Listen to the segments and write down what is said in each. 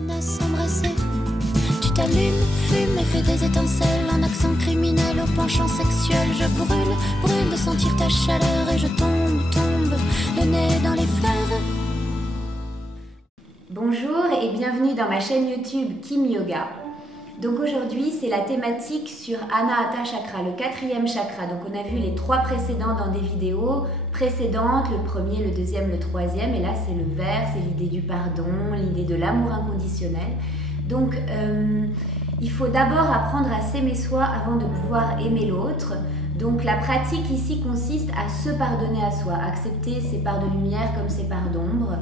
apprennent à s'embrasser. Tu t'allumes, fumes et fais des étincelles en accent criminel au penchant sexuel. Je brûle, brûle de sentir ta chaleur et je tombe, tombe, le nez dans les fleurs. Bonjour et bienvenue dans ma chaîne YouTube Kim Yoga. Donc aujourd'hui c'est la thématique sur Anahata Chakra, le 4e chakra. Donc on a vu les 3 précédents dans des vidéos précédentes, le premier, le deuxième, le 3e. Et là c'est le vert, c'est l'idée du pardon, l'idée de l'amour inconditionnel. Donc il faut d'abord apprendre à s'aimer soi avant de pouvoir aimer l'autre. Donc la pratique ici consiste à se pardonner à soi, accepter ses parts de lumière comme ses parts d'ombre,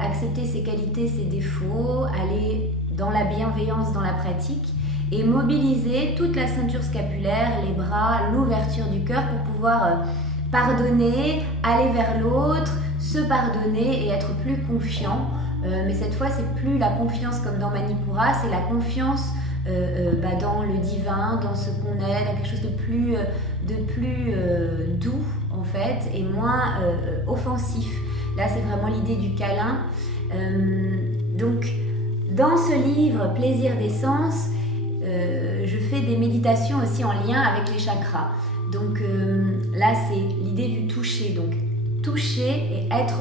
accepter ses qualités, ses défauts, aller dans la bienveillance dans la pratique et mobiliser toute la ceinture scapulaire, les bras, l'ouverture du cœur pour pouvoir pardonner, aller vers l'autre, se pardonner et être plus confiant. Mais cette fois, c'est plus la confiance comme dans Manipura, c'est la confiance dans le divin, dans ce qu'on est, dans quelque chose de plus doux en fait et moins offensif. Là, c'est vraiment l'idée du câlin. Donc, dans ce livre Plaisir des sens, je fais des méditations aussi en lien avec les chakras. Donc là, c'est l'idée du toucher. Donc, toucher et être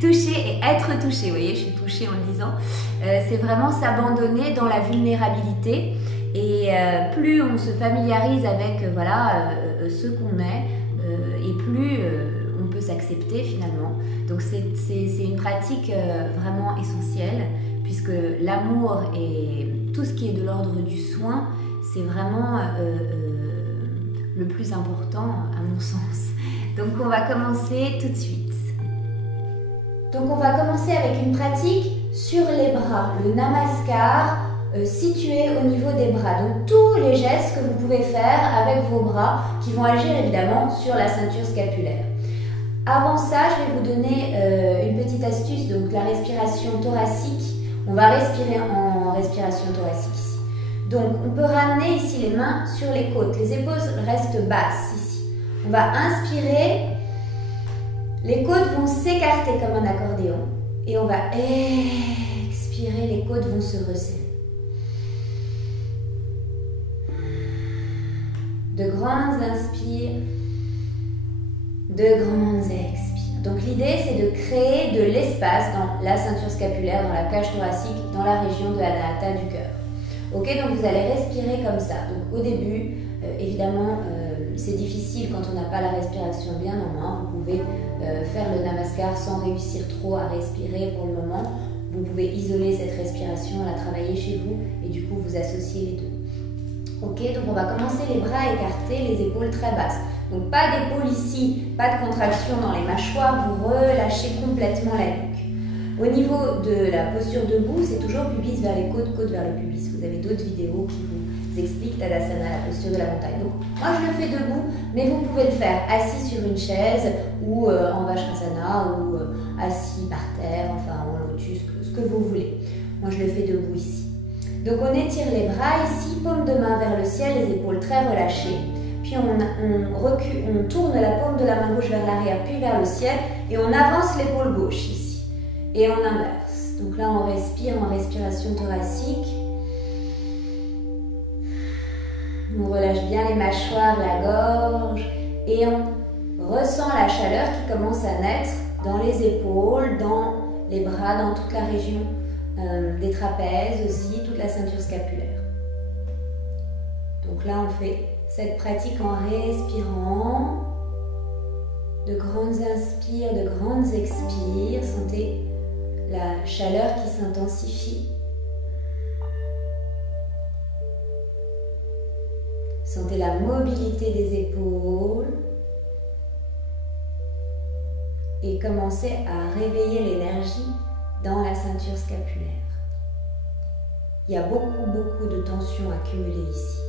toucher et être touché. Vous voyez, je suis touchée en le disant. C'est vraiment s'abandonner dans la vulnérabilité. Et plus on se familiarise avec ce qu'on est, et plus on peut s'accepter finalement. Donc c'est une pratique vraiment essentielle, puisque l'amour et tout ce qui est de l'ordre du soin, c'est vraiment le plus important à mon sens. Donc on va commencer tout de suite. Donc on va commencer avec une pratique sur les bras, le namaskar situé au niveau des bras. Donc tous les gestes que vous pouvez faire avec vos bras qui vont agir évidemment sur la ceinture scapulaire. Avant ça, je vais vous donner une petite astuce, donc la respiration thoracique. On va respirer en respiration thoracique ici. Donc on peut ramener ici les mains sur les côtes, les épaules restent basses ici. On va inspirer, les côtes vont s'écarter comme un accordéon et on va expirer, les côtes vont se resserrer. De grandes inspires, de grandes expires. Donc l'idée c'est de créer de l'espace dans la ceinture scapulaire, dans la cage thoracique, dans la région de Anahata du cœur. Ok, donc vous allez respirer comme ça. Donc au début, évidemment, c'est difficile quand on n'a pas la respiration bien en main. Vous pouvez faire le namaskar sans réussir trop à respirer pour le moment. Vous pouvez isoler cette respiration, la travailler chez vous et du coup vous associez les deux. Ok, donc on va commencer les bras écartés, les épaules très basses. Donc pas d'épaule ici, pas de contraction dans les mâchoires, vous relâchez complètement la nuque. Au niveau de la posture debout, c'est toujours pubis vers les côtes, côte vers le pubis. Vous avez d'autres vidéos qui vous expliquent Tadasana, la posture de la montagne. Donc moi je le fais debout, mais vous pouvez le faire assis sur une chaise ou en Vajrasana ou assis par terre, enfin en lotus, ce que vous voulez. Moi je le fais debout ici. Donc on étire les bras ici, paume de main vers le ciel, les épaules très relâchées. Puis on recule, on tourne la paume de la main gauche vers l'arrière, puis vers le ciel, et on avance l'épaule gauche ici. Et on inverse. Donc là on respire en respiration thoracique. On relâche bien les mâchoires, la gorge, et on ressent la chaleur qui commence à naître dans les épaules, dans les bras, dans toute la région des trapèzes aussi, toute la ceinture scapulaire. Donc là on fait cette pratique en respirant, de grandes inspires, de grandes expires. Sentez la chaleur qui s'intensifie. Sentez la mobilité des épaules et commencez à réveiller l'énergie dans la ceinture scapulaire. Il y a beaucoup de tension accumulée ici.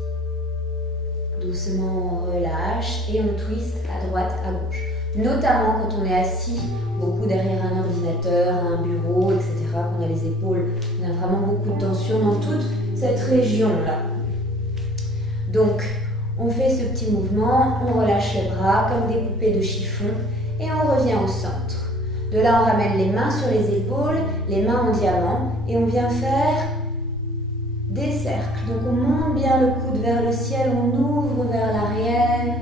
Doucement, on relâche et on twist à droite, à gauche. Notamment quand on est assis, beaucoup derrière un ordinateur, un bureau, etc., qu'on a les épaules, on a vraiment beaucoup de tension dans toute cette région-là. Donc, on fait ce petit mouvement, on relâche les bras comme des poupées de chiffon et on revient au centre. De là, on ramène les mains sur les épaules, les mains en diamant, et on vient faire des cercles. Donc on monte bien le coude vers le ciel, on ouvre vers l'arrière,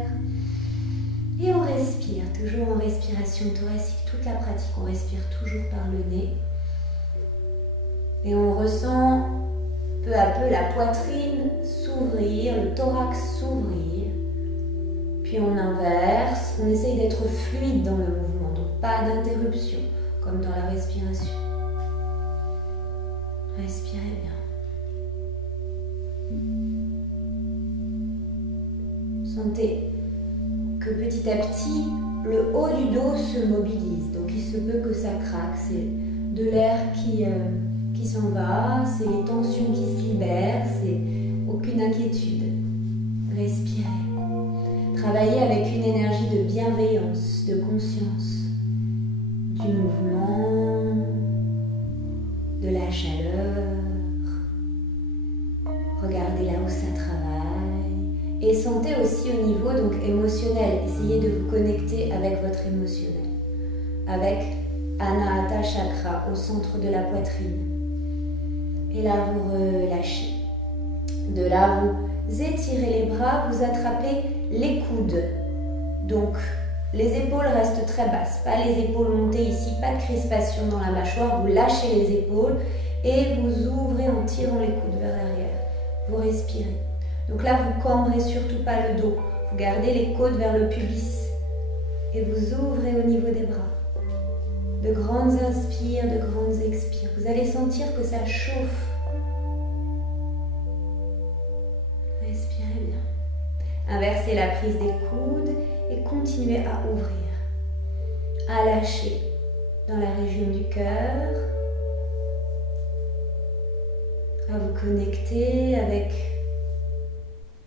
et on respire, toujours en respiration thoracique. Toute la pratique, on respire toujours par le nez. Et on ressent peu à peu la poitrine s'ouvrir, le thorax s'ouvrir. Puis on inverse, on essaye d'être fluide dans le mouvement, donc pas d'interruption, comme dans la respiration. Respirez bien. Sentez que petit à petit, le haut du dos se mobilise. Donc il se peut que ça craque, c'est de l'air qui s'en va, c'est les tensions qui se libèrent, c'est aucune inquiétude. Respirez. Travaillez avec une énergie de bienveillance, de conscience, du mouvement, de la chaleur. Regardez là où ça travaille. Et sentez aussi au niveau donc émotionnel. Essayez de vous connecter avec votre émotionnel. Avec Anahata Chakra au centre de la poitrine. Et là, vous relâchez. De là, vous étirez les bras, vous attrapez les coudes. Donc, les épaules restent très basses. Pas les épaules montées ici, pas de crispation dans la mâchoire. Vous lâchez les épaules et vous ouvrez en tirant les coudes vers l'arrière. Vous respirez. Donc là, vous cambrez surtout pas le dos. Vous gardez les côtes vers le pubis. Et vous ouvrez au niveau des bras. De grandes inspires, de grandes expires. Vous allez sentir que ça chauffe. Respirez bien. Inversez la prise des coudes et continuez à ouvrir. À lâcher dans la région du cœur. À vous connecter avec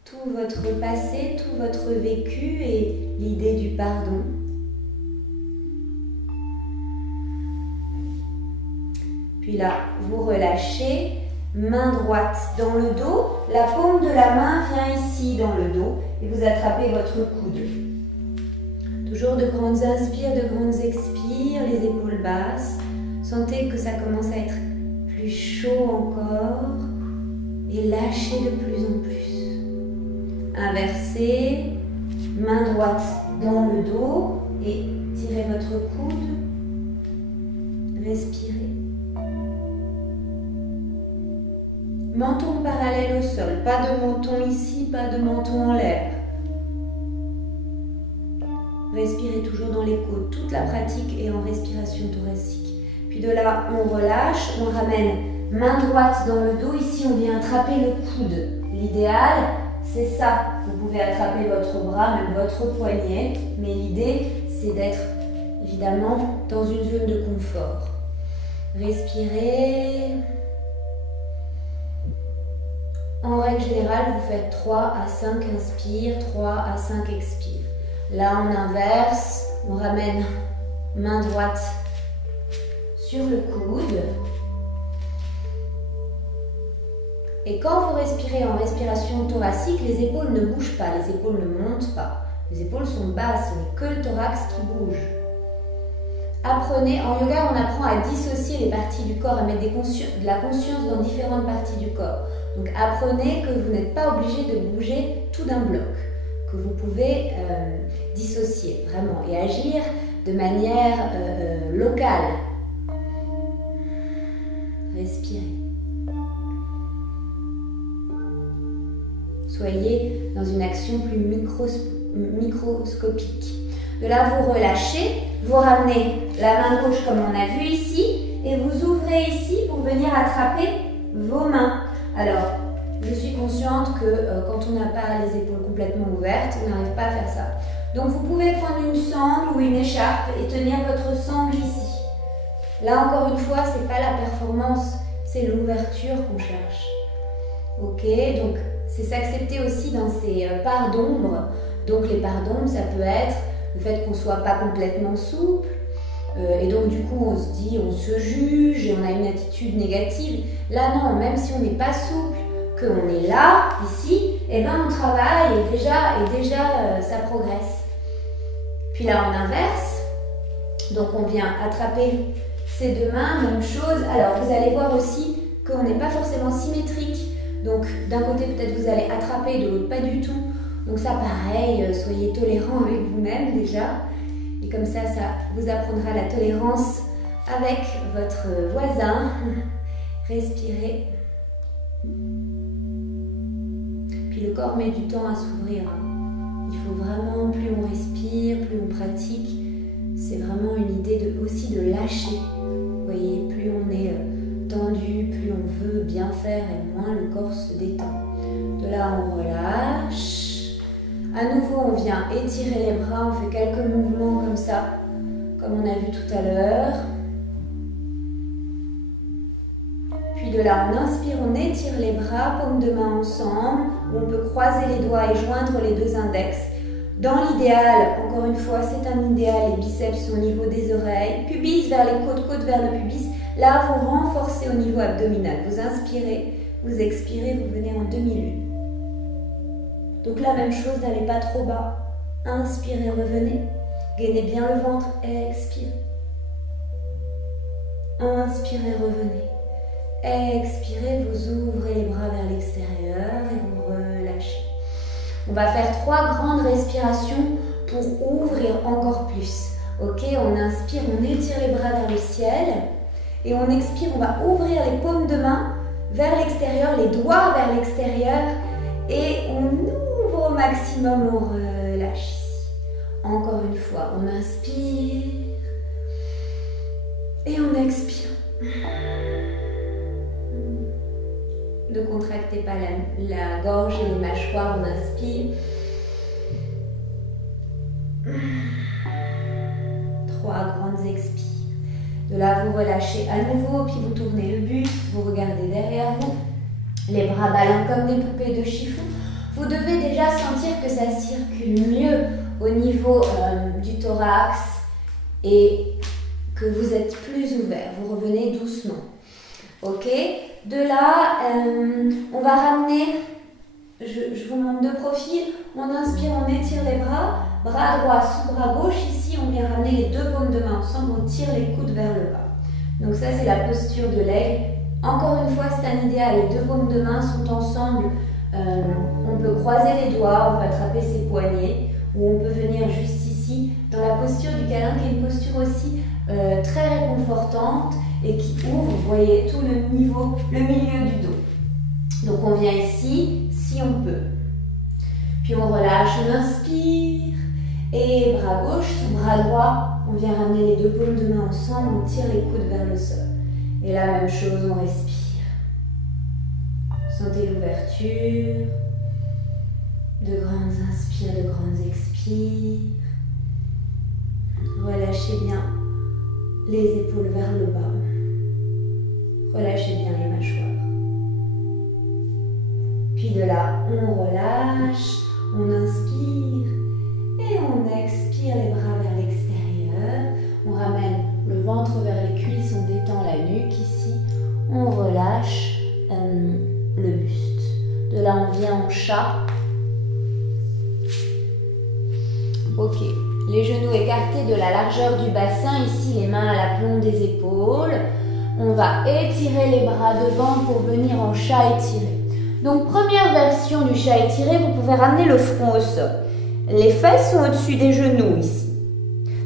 tout votre passé, tout votre vécu et l'idée du pardon. Puis là, vous relâchez, main droite dans le dos, la paume de la main vient ici dans le dos et vous attrapez votre coude. Toujours de grandes inspires, de grandes expires, les épaules basses. Sentez que ça commence à être plus chaud encore et lâchez de plus en plus. Inversez, main droite dans le dos et tirez votre coude. Respirez. Menton parallèle au sol, pas de menton ici, pas de menton en l'air. Respirez toujours dans les côtes, toute la pratique est en respiration thoracique. Puis de là, on relâche, on ramène main droite dans le dos, ici on vient attraper le coude. L'idéal, c'est ça. Vous pouvez attraper votre bras, même votre poignet, mais l'idée, c'est d'être évidemment dans une zone de confort. Respirez. En règle générale, vous faites 3 à 5 inspires, 3 à 5 expires. Là, on inverse, on ramène main droite sur le coude. Et quand vous respirez en respiration thoracique, les épaules ne bougent pas, les épaules ne montent pas. Les épaules sont basses, ce n'est que le thorax qui bouge. Apprenez, en yoga, on apprend à dissocier les parties du corps, à mettre de la conscience dans différentes parties du corps. Donc apprenez que vous n'êtes pas obligé de bouger tout d'un bloc, que vous pouvez dissocier vraiment et agir de manière locale. Respirez. Soyez dans une action plus microscopique. De là, vous relâchez, vous ramenez la main gauche comme on a vu ici et vous ouvrez ici pour venir attraper vos mains. Alors, je suis consciente que quand on n'a pas les épaules complètement ouvertes, on n'arrive pas à faire ça. Donc, vous pouvez prendre une sangle ou une écharpe et tenir votre sangle ici. Là, encore une fois, ce n'est pas la performance, c'est l'ouverture qu'on cherche. Ok, donc c'est s'accepter aussi dans ces parts d'ombre. Donc, les parts d'ombre, ça peut être le fait qu'on ne soit pas complètement souple. Et donc, du coup, on se dit, on se juge et on a une attitude négative. Là, non, même si on n'est pas souple, qu'on est là, ici, eh ben, on travaille et déjà ça progresse. Puis là, on inverse. Donc on vient attraper ces deux mains, même chose. Alors vous allez voir aussi qu'on n'est pas forcément symétrique. Donc d'un côté peut-être vous allez attraper, de l'autre pas du tout. Donc ça pareil, soyez tolérants avec vous-même déjà. Et comme ça vous apprendra la tolérance avec votre voisin. Respirez. Puis le corps met du temps à s'ouvrir. Il faut vraiment, plus on respire, plus on pratique, c'est vraiment une idée aussi de lâcher. Vous voyez, plus on est tendu, plus on veut bien faire et moins le corps se détend. De là, on relâche. À nouveau, on vient étirer les bras, on fait quelques mouvements comme ça, comme on a vu tout à l'heure. Puis de là, on inspire, on étire les bras, paumes de main ensemble. On peut croiser les doigts et joindre les deux index. Dans l'idéal, encore une fois, c'est un idéal, les biceps sont au niveau des oreilles, pubis vers les côtes, côte vers le pubis. Là, vous renforcez au niveau abdominal. Vous inspirez, vous expirez, vous venez en demi-lune. Donc la même chose, n'allez pas trop bas. Inspirez, revenez. Gainez bien le ventre, expirez. Inspirez, revenez. Expirez, vous ouvrez les bras vers l'extérieur et vous relâchez. On va faire 3 grandes respirations pour ouvrir encore plus. Ok, on inspire, on étire les bras vers le ciel. Et on expire, on va ouvrir les paumes de main vers l'extérieur, les doigts vers l'extérieur. Et on ouvre au maximum, on relâche ici. Encore une fois, on inspire. Et on expire. Ne contractez pas la gorge et les mâchoires, on inspire. 3 grandes expires. De là, vous relâchez à nouveau, puis vous tournez le buste, vous regardez derrière vous. Les bras ballants comme des poupées de chiffon. Vous devez déjà sentir que ça circule mieux au niveau du thorax et que vous êtes plus ouvert. Vous revenez doucement. Ok? De là, on va ramener, je vous montre de profil, on inspire, on étire les bras droit sous bras gauche, ici on vient ramener les deux paumes de main ensemble, on tire les coudes vers le bas. Donc ça c'est la posture de l'aigle. Encore une fois c'est un idéal, les deux paumes de main sont ensemble, on peut croiser les doigts, on peut attraper ses poignets, ou on peut venir juste ici dans la posture du câlin qui est une posture aussi très réconfortante et qui ouvre, vous voyez, tout le niveau, le milieu du dos. Donc on vient ici, si on peut. Puis on relâche, on inspire. Et bras gauche sous bras droit, on vient ramener les deux paumes de main ensemble, on tire les coudes vers le sol. Et la même chose, on respire. Sentez l'ouverture. De grandes inspires, de grandes expires. Relâchez bien les épaules vers le bas. Relâchez bien les mâchoires. Puis de là, on relâche, on inspire et on expire les bras vers l'extérieur. On ramène le ventre vers les cuisses, on détend la nuque ici. On relâche le buste. De là, on vient en chat. Ok. Les genoux écartés de la largeur du bassin, ici les mains à l'aplomb des épaules. On va étirer les bras devant pour venir en chat étiré. Donc première version du chat étiré, vous pouvez ramener le front au sol. Les fesses sont au-dessus des genoux ici.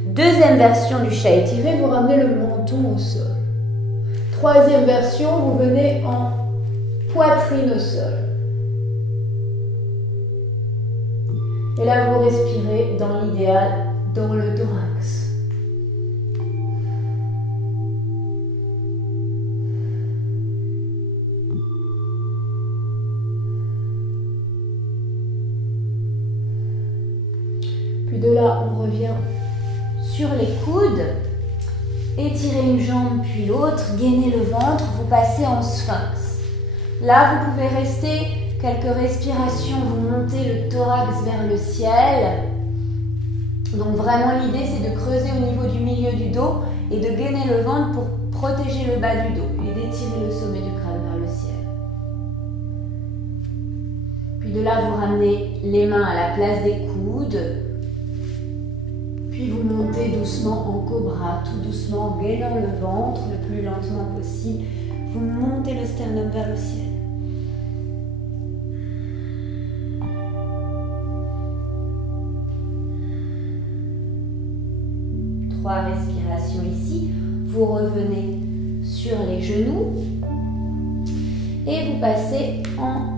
Deuxième version du chat étiré, vous ramenez le menton au sol. Troisième version, vous venez en poitrine au sol. Et là, vous respirez dans l'idéal, dans le thorax. Puis de là, on revient sur les coudes. Étirez une jambe puis l'autre, gainez le ventre, vous passez en sphinx. Là, vous pouvez rester quelques respirations, vous montez le thorax vers le ciel. Donc vraiment l'idée c'est de creuser au niveau du milieu du dos et de gainer le ventre pour protéger le bas du dos et d'étirer le sommet du crâne vers le ciel. Puis de là vous ramenez les mains à la place des coudes. Puis Puis vous montez doucement en cobra, tout doucement, gainant le ventre le plus lentement possible. Vous montez le sternum vers le ciel. Trois respirations ici. Vous revenez sur les genoux et vous passez en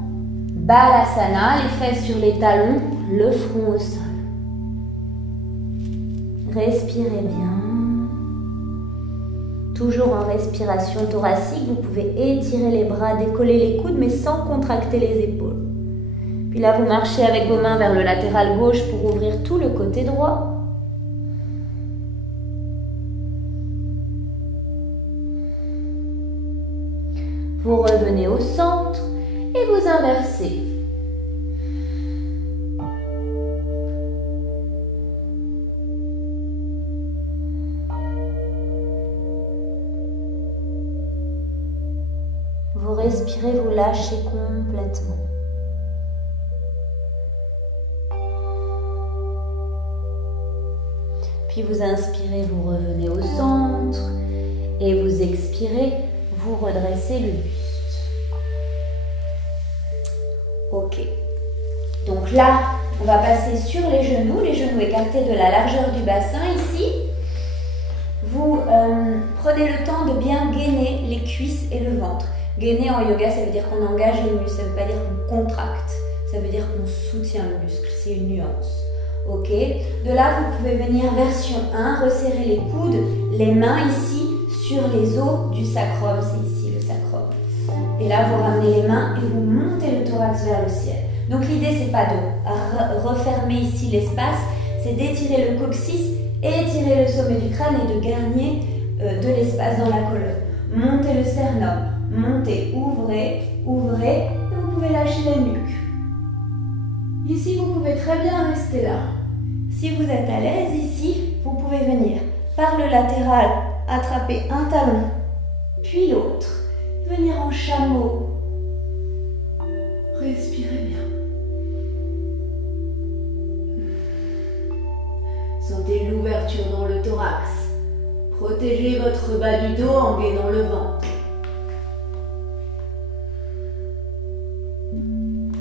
Balasana, les fesses sur les talons, le front au sol. Respirez bien. Toujours en respiration thoracique, vous pouvez étirer les bras, décoller les coudes, mais sans contracter les épaules. Puis là, vous marchez avec vos mains vers le latéral gauche pour ouvrir tout le côté droit. Vous revenez au centre et vous inversez. Vous respirez, vous lâchez complètement. Puis vous inspirez, vous revenez au centre et vous expirez, vous redressez le buste. Ok. Donc là, on va passer sur les genoux écartés de la largeur du bassin ici. Vous prenez le temps de bien gainer les cuisses et le ventre. Gainer en yoga, ça veut dire qu'on engage les muscles, ça ne veut pas dire qu'on contracte, ça veut dire qu'on soutient le muscle, c'est une nuance. Ok. De là, vous pouvez venir version 1, resserrer les coudes, les mains ici sur les os du sacrum, c'est ici le sacrum. Et là, vous ramenez les mains et vous montez le thorax vers le ciel. Donc l'idée, c'est pas de refermer ici l'espace, c'est d'étirer le coccyx, étirer le sommet du crâne et de gagner de l'espace dans la colonne. Montez le sternum, montez, ouvrez, ouvrez, et vous pouvez lâcher la nuque. Ici, vous pouvez très bien rester là. Si vous êtes à l'aise ici, vous pouvez venir par le latéral, attraper un talon, puis l'autre. Venir en chameau. Respirez bien. Sentez l'ouverture dans le thorax. Protégez votre bas du dos en gainant le ventre.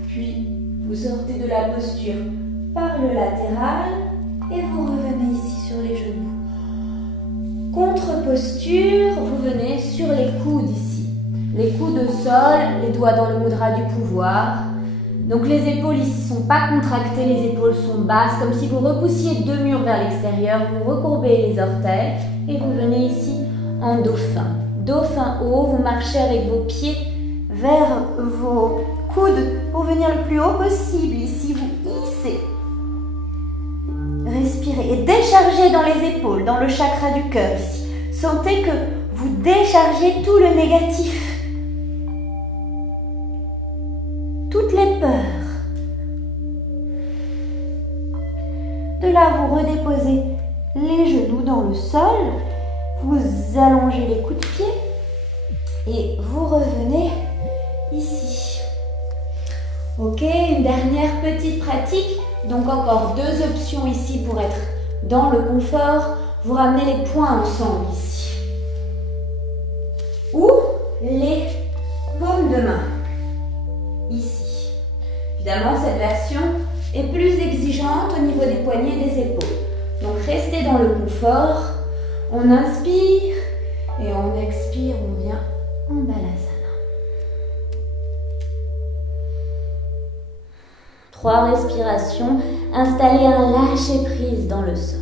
Puis, vous sortez de la posture par le latéral et vous revenez ici sur les genoux. Contre-posture, vous venez sur les coudes ici. Les coudes au sol, les doigts dans le mudra du pouvoir. Donc les épaules ici ne sont pas contractées, les épaules sont basses, comme si vous repoussiez deux murs vers l'extérieur. Vous recourbez les orteils et vous venez ici en dauphin. Dauphin haut, vous marchez avec vos pieds vers vos coudes pour venir le plus haut possible. Ici, vous hissez. Respirez et déchargez dans les épaules, dans le chakra du cœur ici. Sentez que vous déchargez tout le négatif. Toutes les peurs. De là, vous redéposez les genoux dans le sol. Vous allongez les coups de pied. Et vous revenez ici. Ok, une dernière petite pratique. Donc encore deux options ici pour être dans le confort. Vous ramenez les poings ensemble ici. Ou les paumes de main. Ici. Évidemment, cette version est plus exigeante au niveau des poignets et des épaules. Donc restez dans le confort. On inspire et on expire. On vient en balasana. 3 respirations. Installez un lâcher-prise dans le sol.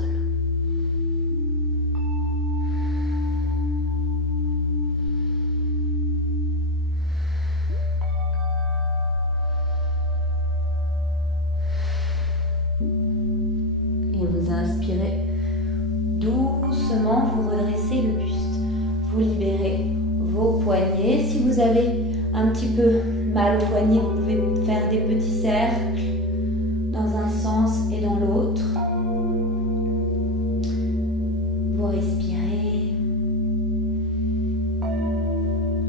Et vous inspirez. Doucement, vous redressez le buste. Vous libérez vos poignets. Si vous avez un petit peu mal au poignet, vous pouvez faire des petits cercles dans un sens et dans l'autre. Vous respirez.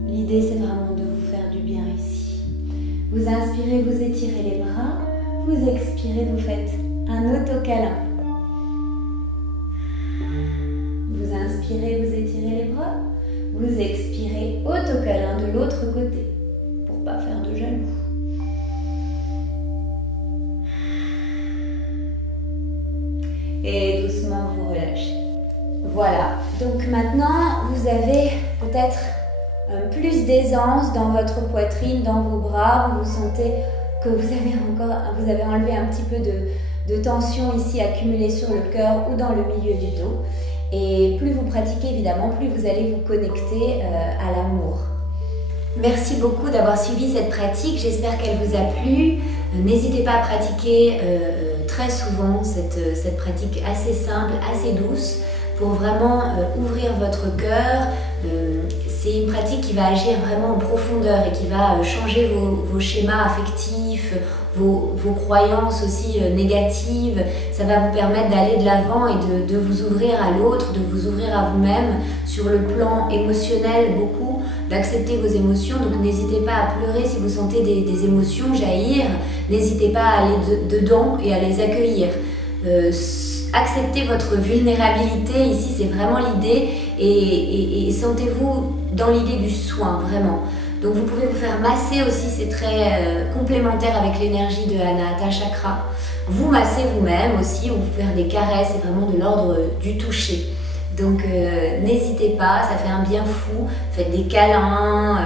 L'idée, c'est vraiment de vous faire du bien ici. Vous inspirez, vous étirez les bras. Vous expirez, vous faites un auto-câlin. inspirez, vous étirez les bras. Vous expirez, autocâlin de l'autre côté, pour pas faire de jaloux. Et doucement vous relâchez. Voilà, donc maintenant vous avez peut-être plus d'aisance dans votre poitrine, dans vos bras. Vous sentez que vous avez enlevé un petit peu de tension ici accumulée sur le cœur ou dans le milieu du dos. Et plus vous pratiquez évidemment, plus vous allez vous connecter à l'amour. Merci beaucoup d'avoir suivi cette pratique, j'espère qu'elle vous a plu. N'hésitez pas à pratiquer très souvent cette pratique assez simple, assez douce, pour vraiment ouvrir votre cœur. C'est une pratique qui va agir vraiment en profondeur et qui va changer vos schémas affectifs, vos croyances aussi négatives. Ça va vous permettre d'aller de l'avant et de vous ouvrir à l'autre, de vous ouvrir à vous-même sur le plan émotionnel beaucoup, d'accepter vos émotions. Donc n'hésitez pas à pleurer si vous sentez des émotions jaillir. N'hésitez pas à aller dedans et à les accueillir. Acceptez votre vulnérabilité, ici c'est vraiment l'idée, et sentez-vous dans l'idée du soin, vraiment. Donc vous pouvez vous faire masser aussi, c'est très complémentaire avec l'énergie de Anahata Chakra. Vous massez vous-même aussi, ou vous faire des caresses, c'est vraiment de l'ordre du toucher. Donc n'hésitez pas, ça fait un bien fou, faites des câlins,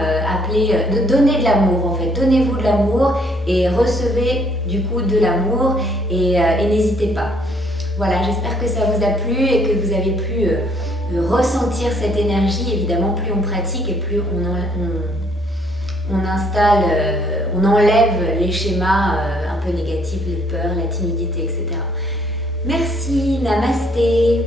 donnez de l'amour en fait, donnez-vous de l'amour et recevez du coup de l'amour et n'hésitez pas. Voilà, j'espère que ça vous a plu et que vous avez pu ressentir cette énergie. Évidemment, plus on pratique et plus on installe, on enlève les schémas un peu négatifs, les peurs, la timidité, etc. Merci, namasté.